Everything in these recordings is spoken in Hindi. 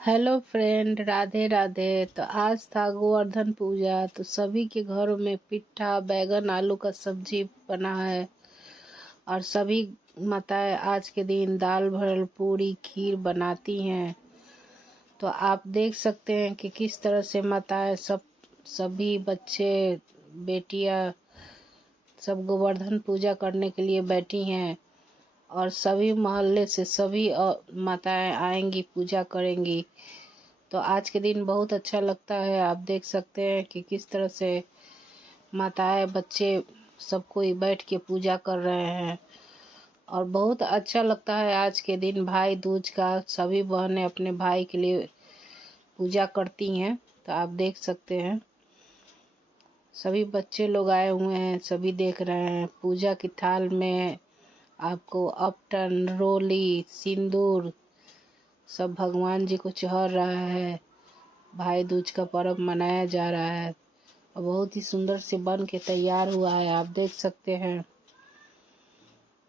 Hello friend, Radhe Radhe. तो आज था गोवर्धन पूजा, तो सभी के घरों में पिट्ठा बैगन आलू का सब्जी बना है। और सभी माताएं आज के दिन दाल भरल पूरी खीर बनाती हैं। तो आप देख सकते हैं कि किस तरह से माताएं सभी बच्चे बेटियां सब गोवर्धन पूजा करने के लिए बैठी हैं। और सभी मोहल्ले से सभी माताएं आएंगी, पूजा करेंगी। तो आज के दिन बहुत अच्छा लगता है। आप देख सकते हैं कि किस तरह से माताएं बच्चे सब कोई बैठ के पूजा कर रहे हैं। और बहुत अच्छा लगता है आज के दिन भाई दूज का। सभी बहनें अपने भाई के लिए पूजा करती हैं। तो आप देख सकते हैं सभी बच्चे लोग आए हुए हैं, सभी देख रहे हैं। पूजा की थाल में आपको अपटन, रोली, सिंदूर सब भगवान जी को चढ़ रहा है। भाई दूज का पर्व मनाया जा रहा है और बहुत ही सुंदर से बन के तैयार हुआ है। आप देख सकते हैं।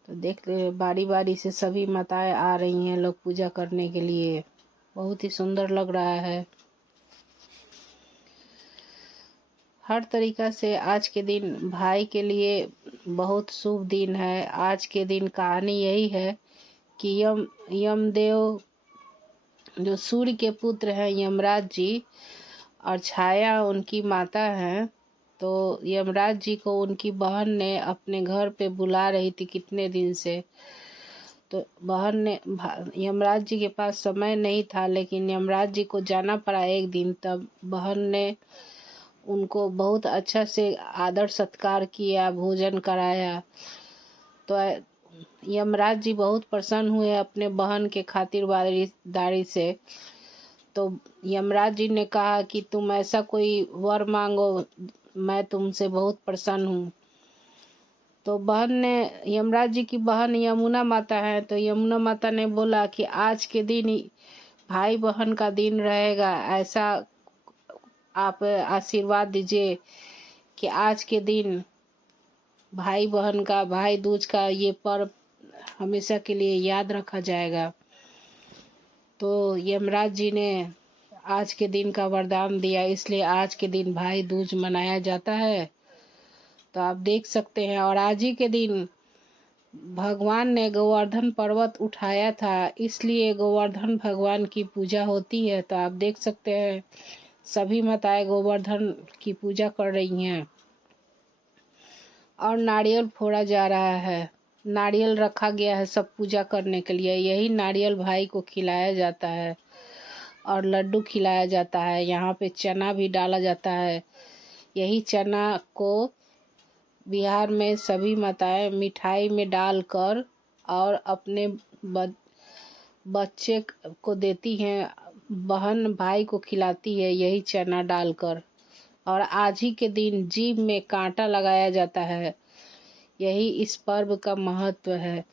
तो देख ले, बारी बारी से सभी माताएं आ रही हैं लोग पूजा करने के लिए। बहुत ही सुंदर लग रहा है। हर तरीका से आज के दिन भाई के लिए बहुत शुभ दिन है। आज के दिन कहानी यही है कि यमदेव जो सूर्य के पुत्र हैं यमराज जी, और छाया उनकी माता हैं। तो यमराज जी को उनकी बहन ने अपने घर पे बुला रही थी कितने दिन से। तो बहन ने यमराज जी के पास समय नहीं था, लेकिन यमराज जी को जाना पड़ा एक दिन। तब बहन ने उनको बहुत अच्छा से आदर सत्कार किया, भोजन कराया। तो यमराज जी बहुत प्रसन्न हुए अपने बहन के खातिरदारी से। तो यमराज जी ने कहा कि तुम ऐसा कोई वर मांगो, मैं तुमसे बहुत प्रसन्न हूँ। तो बहन ने, यमराज जी की बहन यमुना माता है, तो यमुना माता ने बोला कि आज के दिन ही भाई बहन का दिन रहेगा, ऐसा आप आशीर्वाद दीजिए कि आज के दिन भाई बहन का, भाई दूज का ये पर्व हमेशा के लिए याद रखा जाएगा। तो यमराज जी ने आज के दिन का वरदान दिया, इसलिए आज के दिन भाई दूज मनाया जाता है। तो आप देख सकते हैं। और आज ही के दिन भगवान ने गोवर्धन पर्वत उठाया था, इसलिए गोवर्धन भगवान की पूजा होती है। तो आप देख सकते हैं सभी माताएं गोवर्धन की पूजा कर रही हैं। और नारियल फोड़ा जा रहा है, नारियल रखा गया है सब पूजा करने के लिए। यही नारियल भाई को खिलाया जाता है और लड्डू खिलाया जाता है। यहाँ पे चना भी डाला जाता है। यही चना को बिहार में सभी माताएं मिठाई में डालकर और अपने बच्चे को देती हैं, बहन भाई को खिलाती है यही चना डालकर। और आज ही के दिन जीभ में कांटा लगाया जाता है। यही इस पर्व का महत्व है।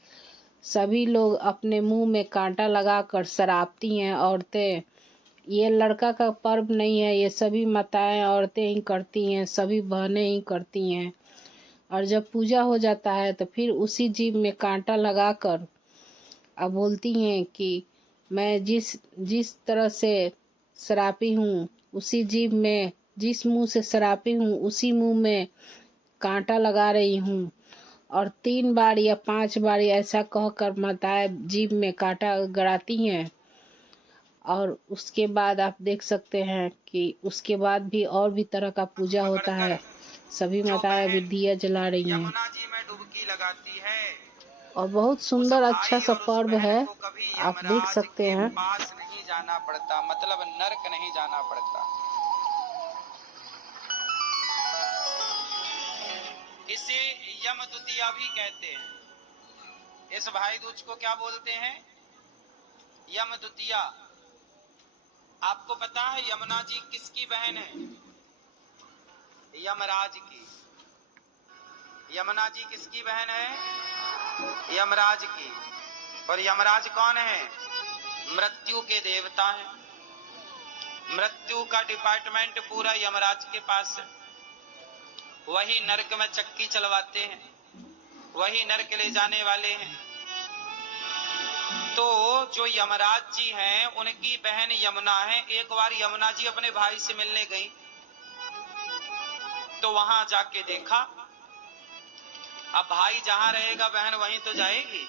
सभी लोग अपने मुंह में कांटा लगाकर शराबती हैं औरतें। ये लड़का का पर्व नहीं है, ये सभी माताएं औरतें ही करती हैं, सभी बहनें ही करती हैं। और जब पूजा हो जाता है तो फिर उसी जीभ में कांटा लगाकर अब बोलती हैं कि मैं जिस जिस तरह से शराबी हूँ, उसी जीभ में, जिस मुंह से शराबी हूँ उसी मुंह में कांटा लगा रही हूँ। और 3 बार या 5 बार ऐसा कहकर माताएं जीभ में कांटा गड़ाती हैं। और उसके बाद आप देख सकते हैं कि उसके बाद भी और भी तरह का पूजा होता है। सभी माताएं अभी दिया जला रही हैं। यमुना जी में डुबकी लगाती है। और बहुत उस सुंदर अच्छा भाई सा और उस पर्व बहन है, को कभी आप देख यमराज सकते के हैं। पास नहीं जाना पड़ता, मतलब नरक नहीं जाना पड़ता। इसे यम द्वितीया भी कहते हैं। इस भाई दूज को क्या बोलते हैं? यम द्वितीया। आपको पता है यमुना जी किसकी बहन है? यमराज की। यमुना जी किसकी बहन है? यमराज की। और यमराज कौन है? मृत्यु के देवता हैं। मृत्यु का डिपार्टमेंट पूरा यमराज के पास है। वही नरक में चक्की चलवाते हैं, वही नरक ले जाने वाले हैं। तो जो यमराज जी हैं उनकी बहन यमुना है। एक बार यमुना जी अपने भाई से मिलने गई तो वहां जाके देखा, अब भाई जहां रहेगा बहन वहीं तो जाएगी।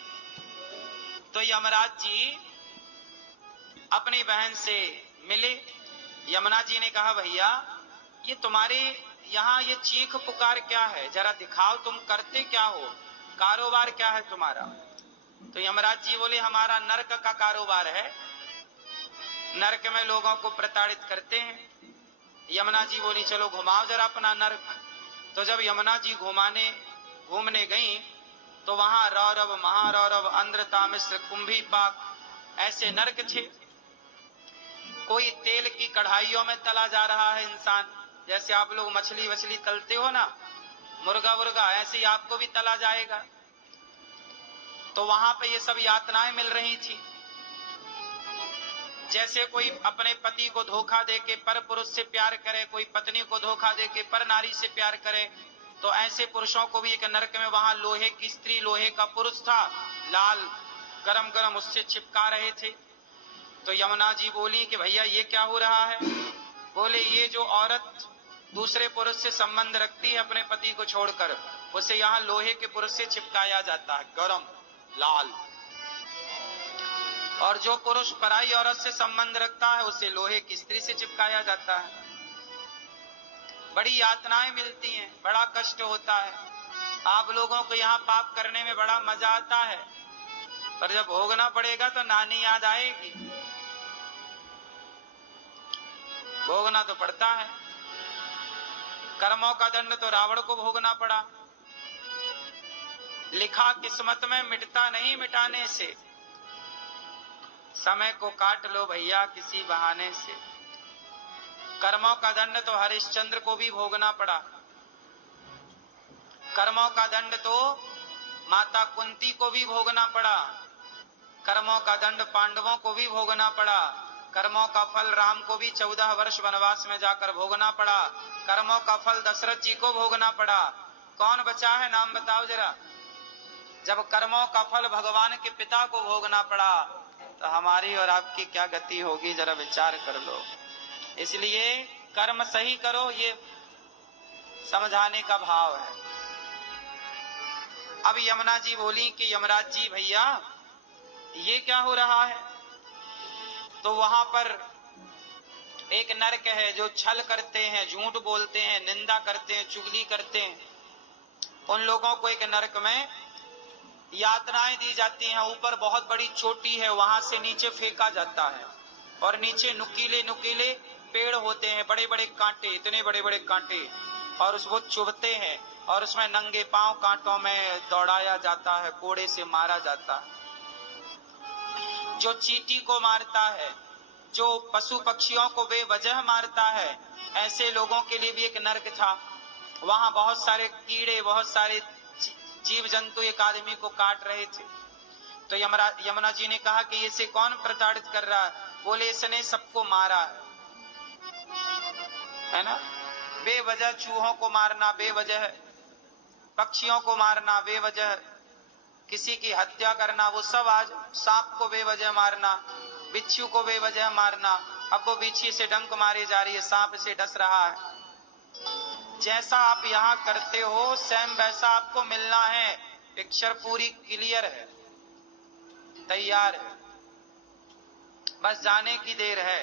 तो यमराज जी अपनी बहन से मिले। यमुना जी ने कहा, भैया ये तुम्हारे यहाँ ये चीख पुकार क्या है, जरा दिखाओ, तुम करते क्या हो, कारोबार क्या है तुम्हारा। तो यमराज जी बोले, हमारा नरक का कारोबार है, नरक में लोगों को प्रताड़ित करते हैं। यमुना जी बोली, चलो घुमाओ जरा अपना नरक। तो जब यमुना जी घूमने गई तो वहां रौरव, महारौरव, अंध्र, तामिश्र, कुंभी पाक ऐसे नरक थे। कोई तेल की कढ़ाइयों में तला जा रहा है इंसान, जैसे आप लोग मछली वछली तलते हो ना, मुर्गा वुर्गा, ऐसे ही आपको भी तला जाएगा। तो वहां पे ये सब यातनाएं मिल रही थी। जैसे कोई अपने पति को धोखा देके पर पुरुष से प्यार करे, कोई पत्नी को धोखा देके पर नारी से प्यार करे, तो ऐसे पुरुषों को भी एक नरक में, वहां लोहे की स्त्री, लोहे का पुरुष था, लाल गरम गरम उससे चिपका रहे थे। तो यमुना जी बोली कि भैया ये क्या हो रहा है। बोले, ये जो औरत दूसरे पुरुष से संबंध रखती है अपने पति को छोड़कर, उसे यहाँ लोहे के पुरुष से चिपकाया जाता है, गरम लाल। और जो पुरुष पराई औरत से संबंध रखता है उसे लोहे की स्त्री से चिपकाया जाता है। बड़ी यातनाएं मिलती हैं, बड़ा कष्ट होता है। आप लोगों को यहाँ पाप करने में बड़ा मजा आता है, पर जब भोगना पड़ेगा तो नानी याद आएगी। भोगना तो पड़ता है। कर्मों का दंड तो रावण को भोगना पड़ा। लिखा किस्मत में मिटता नहीं मिटाने से, समय को काट लो भैया किसी बहाने से। कर्मों का दंड तो हरिश्चंद्र को भी भोगना पड़ा। कर्मों का दंड तो माता कुंती को भी भोगना पड़ा। कर्मों का दंड पांडवों को भी भोगना पड़ा। कर्मों का फल राम को भी 14 वर्ष वनवास में जाकर भोगना पड़ा। कर्मों का फल दशरथ जी को भोगना पड़ा। कौन बचा है, नाम बताओ जरा। जब कर्मों का फल भगवान के पिता को भोगना पड़ा तो हमारी और आपकी क्या गति होगी, जरा विचार कर लो। इसलिए कर्म सही करो, ये समझाने का भाव है। अब यमुना जी बोली कि यमराज जी भैया ये क्या हो रहा है। तो वहां पर एक नरक है, जो छल करते हैं, झूठ बोलते हैं, निंदा करते हैं, चुगली करते हैं, उन लोगों को एक नरक में यातनाएं दी जाती हैं। ऊपर बहुत बड़ी चोटी है, वहां से नीचे फेंका जाता है और नीचे नुकीले नुकीले पेड़ होते हैं, बड़े बड़े कांटे, इतने बड़े बड़े कांटे, और उसको चुभते हैं और उसमें नंगे पांव कांटों में दौड़ाया जाता है, कोड़े से मारा जाता है। जो चींटी को मारता है, जो पशु पक्षियों को बेवजह मारता है, ऐसे लोगों के लिए भी एक नरक था। वहां बहुत सारे कीड़े, बहुत सारे जीव जंतु एक आदमी को काट रहे थे। तो यमुना जी ने कहा कि इसे कौन प्रताड़ित कर रहा है। बोले, इसने सबको मारा है ना। बेवजह चूहों को मारना, बेवजह पक्षियों को मारना, बेवजह किसी की हत्या करना, वो सब आज सांप को बेवजह मारना, बिच्छू को बेवजह मारना। अब वो बिच्छी से डंक मारी जा रही है, सांप से डस रहा है। जैसा आप यहाँ करते हो सेम वैसा आपको मिलना है। पिक्चर पूरी क्लियर है, तैयार है, बस जाने की देर है।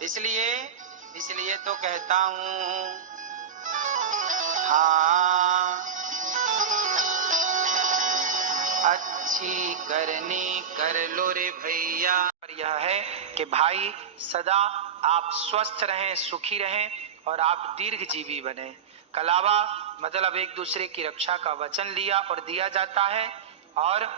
इसलिए तो कहता हूं, हाँ अच्छी करनी कर लो रे भैया। पर यह है कि भाई सदा आप स्वस्थ रहें, सुखी रहें और आप दीर्घजीवी बने। कलावा मतलब एक दूसरे की रक्षा का वचन लिया और दिया जाता है। और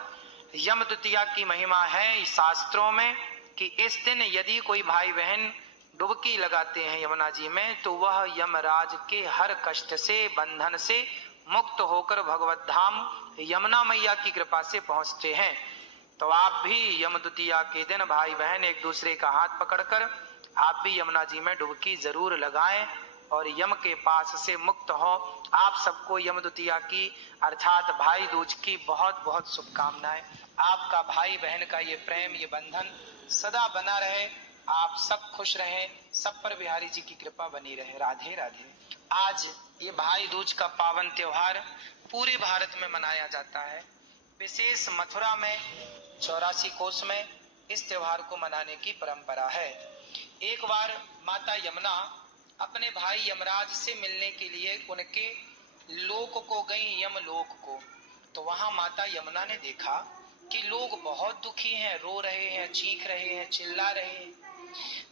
यम द्वितीया की महिमा है शास्त्रों में कि इस दिन यदि कोई भाई बहन डुबकी लगाते हैं यमुना जी में, तो वह यमराज के हर कष्ट से, बंधन से मुक्त होकर भगवत धाम यमुना मैया की कृपा से पहुंचते हैं। तो आप भी यम द्वितीया के दिन भाई बहन एक दूसरे का हाथ पकड़कर आप भी यमुना जी में डुबकी जरूर लगाएं और यम के पास से मुक्त हो। आप सबको यम द्वितीया की अर्थात भाई दूज की बहुत बहुत शुभकामनाएं। आपका भाई बहन का ये प्रेम, ये बंधन सदा बना रहे। आप सब खुश रहें, सब पर बिहारी जी की कृपा बनी रहे। राधे राधे। आज ये भाई दूज का पावन त्योहार पूरे भारत में मनाया जाता है। विशेष मथुरा में 84 कोस में इस त्योहार को मनाने की परंपरा है। एक बार माता यमुना अपने भाई यमराज से मिलने के लिए उनके लोक को गई, यमलोक को। तो वहां माता यमुना ने देखा कि लोग बहुत दुखी हैं, रो रहे हैं, चीख रहे हैं, चिल्ला रहे हैं,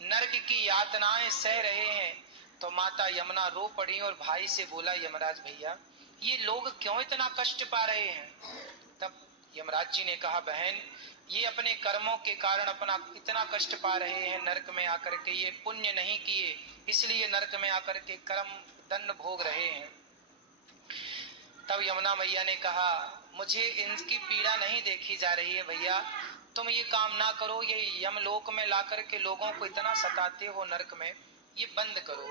नरक की यातनाएं सह रहे हैं। तो माता यमुना रो पड़ी और भाई से बोला, यमराज भैया ये लोग क्यों इतना कष्ट पा रहे हैं? तब यमराज जी ने कहा, बहन ये अपने कर्मों के कारण अपना इतना कष्ट पा रहे हैं नरक में आकर के। ये पुण्य नहीं किए इसलिए नरक में आकर के कर्म दंड भोग रहे हैं। तब यमुना मैया ने कहा, मुझे इनकी पीड़ा नहीं देखी जा रही है भैया, तुम ये काम ना करो, ये यमलोक में लाकर के लोगों को इतना सताते हो नरक में, ये बंद करो।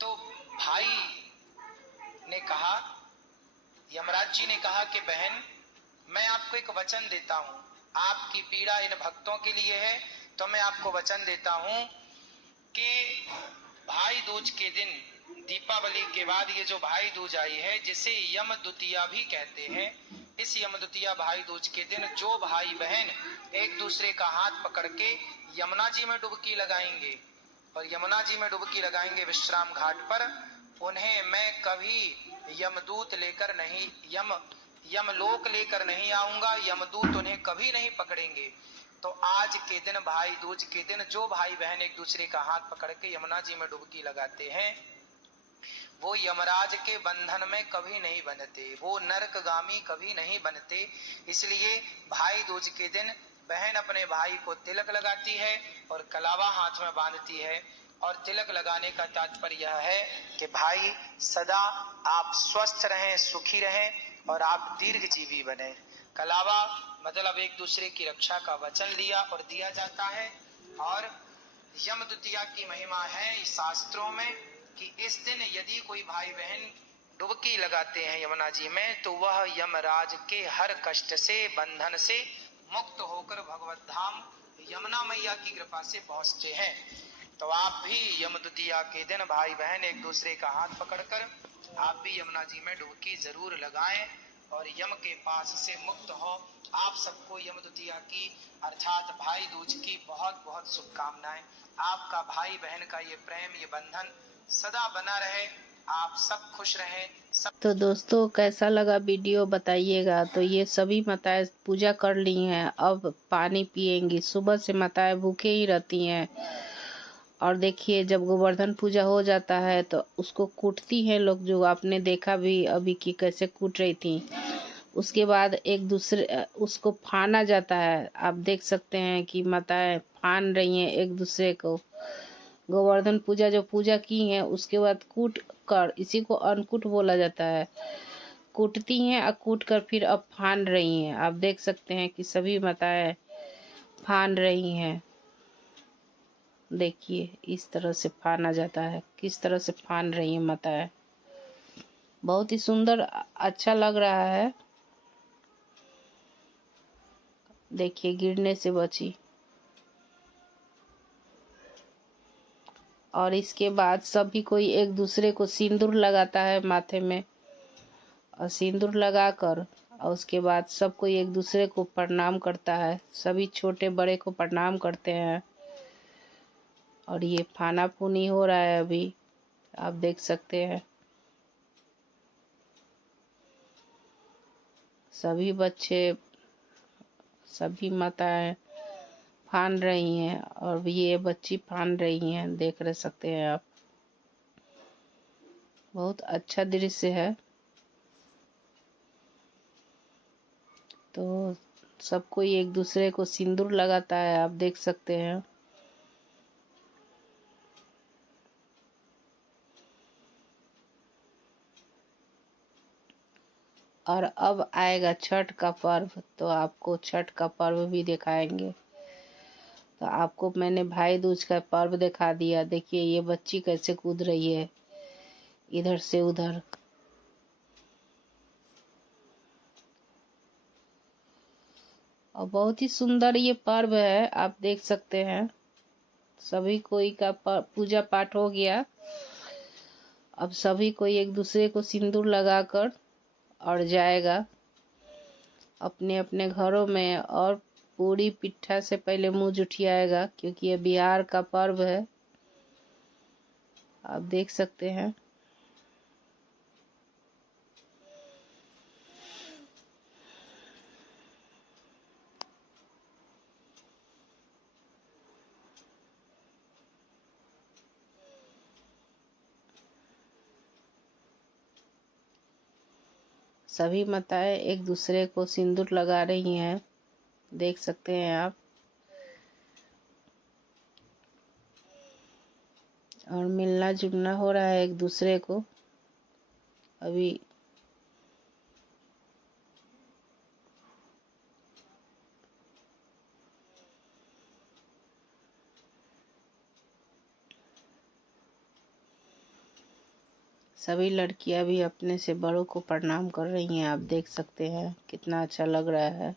तो भाई ने कहा, यमराज जी ने कहा कि बहन मैं आपको एक वचन देता हूं, आपकी पीड़ा इन भक्तों के लिए है, तो मैं आपको वचन देता हूं कि भाई दूज के दिन, दीपावली के बाद ये जो भाई दूज आई है, जिसे यम द्वितीया भी कहते हैं, इस यम द्वितीया भाई दूज के दिन जो भाई बहन एक दूसरे का हाथ पकड़ के यमुना जी में डुबकी लगाएंगे और यमुना जी में डुबकी लगाएंगे विश्राम घाट पर, उन्हें मैं कभी यमदूत लेकर नहीं, यमलोक लेकर नहीं आऊंगा, यमदूत उन्हें कभी नहीं पकड़ेंगे। तो आज के दिन, भाई दूज के दिन, जो भाई बहन एक दूसरे का हाथ पकड़ के यमुना जी में डुबकी लगाते हैं, वो यमराज के बंधन में कभी नहीं बनते, वो नरकगामी कभी नहीं बनते। इसलिए भाई दूज के दिन बहन अपने भाई को तिलक लगाती है और कलावा हाथ में बांधती है। और तिलक लगाने का तात्पर्य यह है कि भाई सदा आप स्वस्थ रहें, सुखी रहें और आप दीर्घजीवी बने। कलावा मतलब एक दूसरे की रक्षा का वचन लिया और दिया जाता है। और यम द्वितीया की महिमा है शास्त्रों में कि इस दिन यदि कोई भाई बहन डुबकी लगाते हैं यमुना जी में, तो वह यमराज के हर कष्ट से, बंधन से मुक्त होकर भगवत धाम यमुना मैया की कृपा से पहुंचते हैं। तो आप भी यम द्वितीया के दिन भाई बहन एक दूसरे का हाथ पकड़कर आप भी यमुना जी में डुबकी जरूर लगाएं और यम के पास से मुक्त हो। आप सबको यम द्वितीया की अर्थात भाई दूज की बहुत बहुत शुभकामनाएं। आपका भाई बहन का ये प्रेम, ये बंधन सदा बना रहे। आप सब खुश रहें। तो दोस्तों कैसा लगा वीडियो बताइएगा। तो ये सभी माताएं पूजा कर ली हैं, अब पानी पिएंगी। सुबह से माताएं भूखे ही रहती हैं। और देखिए जब गोवर्धन पूजा हो जाता है तो उसको कूटती हैं लोग, जो आपने देखा भी अभी कि कैसे कूट रही थी। उसके बाद एक दूसरे उसको फाना जाता है। आप देख सकते हैं कि माताएं फान रही हैं एक दूसरे को। गोवर्धन पूजा जो पूजा की हैं उसके बाद कूट कर, इसी को अन्नकूट बोला जाता है, कूटती हैं और कूट कर फिर अब फान रही हैं। आप देख सकते हैं कि सभी माताएं फान रही हैं। देखिए इस तरह से फाना जाता है, किस तरह से फान रही है माताएं। बहुत ही सुंदर, अच्छा लग रहा है। देखिए गिरने से बची। और इसके बाद सभी कोई एक दूसरे को सिंदूर लगाता है माथे में, और सिंदूर लगाकर और उसके बाद सब कोई एक दूसरे को प्रणाम करता है। सभी छोटे बड़े को प्रणाम करते हैं। और ये फाना फूनी हो रहा है अभी, आप देख सकते हैं। सभी बच्चे, सभी माताएं फान रही हैं और ये बच्ची फान रही हैं, देख रह सकते हैं आप। बहुत अच्छा दृश्य है। तो सब कोई एक दूसरे को सिंदूर लगाता है, आप देख सकते हैं। और अब आएगा छठ का पर्व, तो आपको छठ का पर्व भी दिखाएंगे। तो आपको मैंने भाई दूज का पर्व दिखा दिया। देखिए ये बच्ची कैसे कूद रही है इधर से उधर। और बहुत ही सुंदर ये पर्व है, आप देख सकते हैं। सभी कोई का पूजा पाठ हो गया। अब सभी कोई एक दूसरे को सिंदूर लगाकर और जाएगा अपने अपने घरों में, और पूरी पिट्ठा से पहले मुंह जुठियाएगा, क्योंकि ये बिहार का पर्व है, आप देख सकते हैं। सभी माताएं एक दूसरे को सिंदूर लगा रही हैं, देख सकते हैं आप। और मिलना जुलना हो रहा है एक दूसरे को अभी। सभी लड़कियां भी अपने से बड़ों को प्रणाम कर रही हैं, आप देख सकते हैं कितना अच्छा लग रहा है।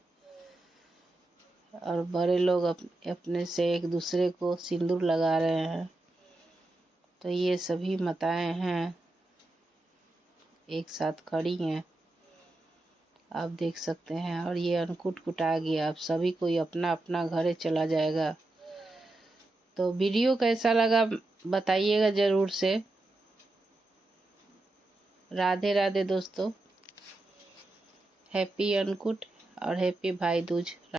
और बड़े लोग अपने से एक दूसरे को सिंदूर लगा रहे हैं। तो ये सभी माताएं हैं, एक साथ खड़ी हैं, आप देख सकते हैं। और ये अन्नकूट कुटा गया, अब सभी कोई अपना अपना घरे चला जाएगा। तो वीडियो कैसा लगा बताइएगा जरूर से। राधे राधे दोस्तों, हैप्पी अन्नकूट और हैप्पी भाई दूज।